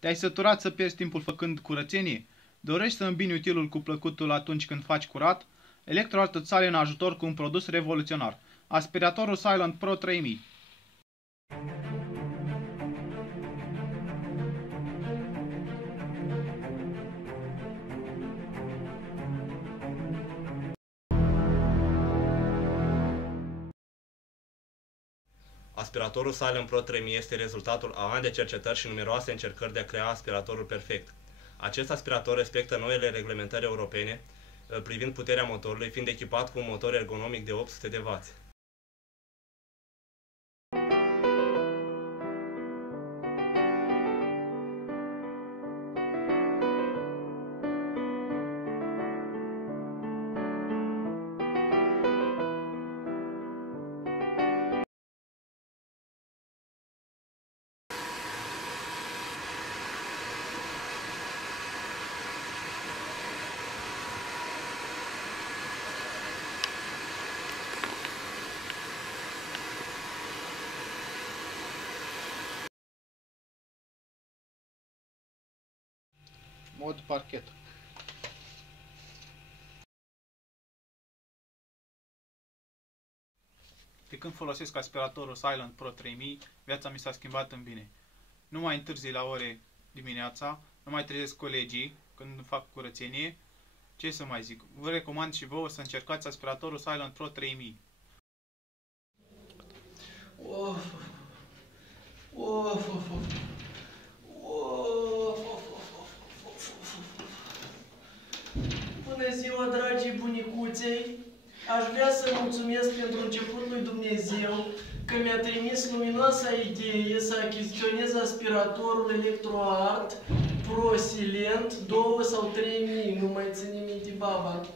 Te-ai săturat să pierzi timpul făcând curățenie? Dorești să îmbini utilul cu plăcutul atunci când faci curat? Electroart îți sare în ajutor cu un produs revoluționar. Aspiratorul Silent Pro 3000. Aspiratorul Silent Pro 3000 este rezultatul a ani de cercetări și numeroase încercări de a crea aspiratorul perfect. Acest aspirator respectă noile reglementări europene privind puterea motorului, fiind echipat cu un motor ergonomic de 800 de W. Mod parchet. De când folosesc aspiratorul Silent Pro 3000, viața mi s-a schimbat în bine. Nu mai întârzi la ore dimineața, nu mai trezesc colegii când fac curățenie. Ce să mai zic? Vă recomand și vouă să încercați aspiratorul Silent Pro 3000. Bună ziua, dragii bunicuței! Aș vrea să mulțumesc pentru început lui Dumnezeu că mi-a trimis luminoasa idee să achiziționez aspiratorul Electroart Pro Silent 2 sau 3000, nu mai ține minte baba.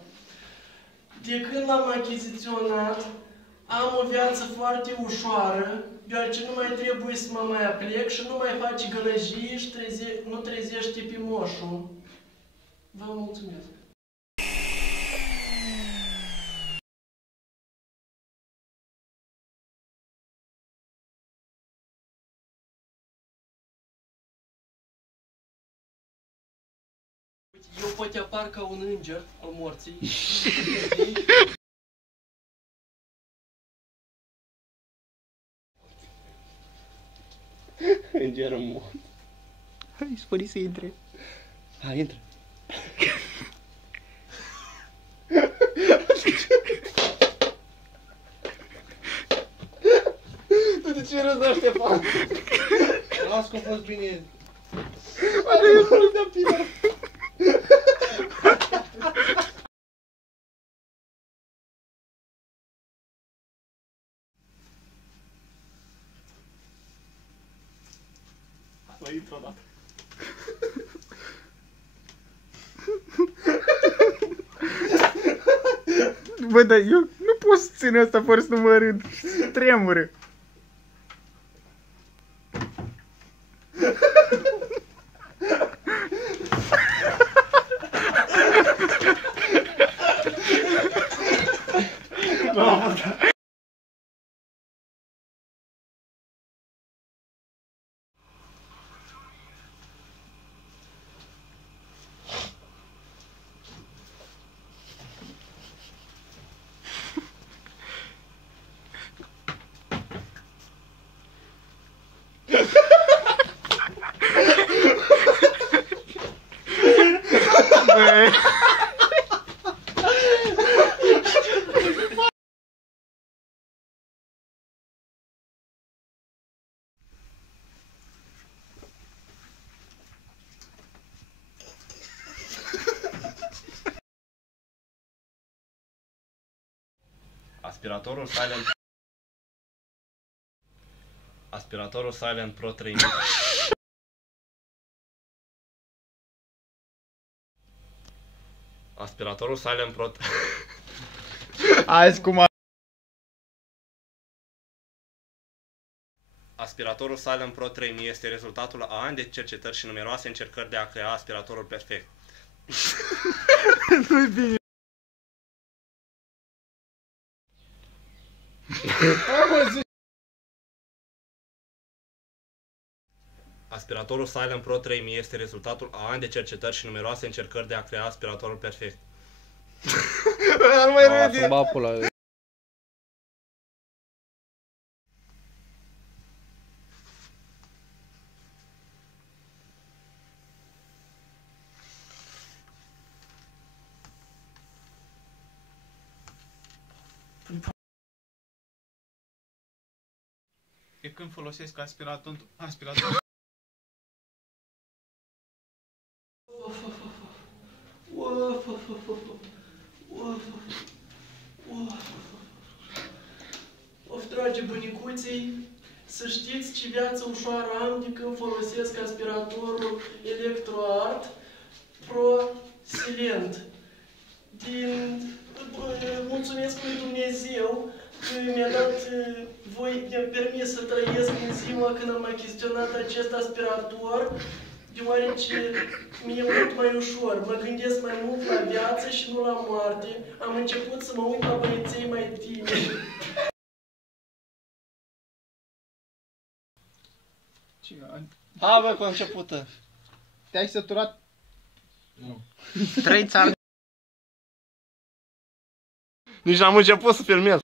De când l-am achiziționat, am o viață foarte ușoară, deoarece nu mai trebuie să mă mai aplec și nu mai face gălăjii și nu trezește pe moșul. Vă mulțumesc! Eu poate apar ca un înger al morții. Îngerul mort. Hai, spune să intre. Hai, intră. Tu de ce râzi, Ștefan? Las că a fost bine. Are eu să de pila. Mai intră odată. Bă, dar eu nu pot să țin asta fără să nu mă râd. Tremură. Bă. Aspiratorul Silent Pro 3000. Aspiratorul Silent Pro. Azi cum Aspiratorul Silent Pro 3000 este rezultatul a ani de cercetări și numeroase încercări de a crea aspiratorul perfect. nu-i bine. Aspiratorul Silent Pro 3000 este rezultatul a ani de cercetări și numeroase încercări de a crea aspiratorul perfect. Nu mai A, râde. să-mi bag pula. De când folosesc aspirator Of, dragi bunicuții, să știți ce viață ușoară am de când folosesc aspiratorul Electroart Pro Silent. Mulțumesc lui Dumnezeu că mi-a dat mi-a permis să trăiesc în ziua când am achiziționat acest aspirator, deoarece mi-e mult mai ușor. Mă gândesc mai mult la viață și nu la moarte. Am început să mă uit la băieței mai tineri. Ha, bă, cu începută. Te-ai săturat? Nu. 3 țară. Nici n-am început să filmez.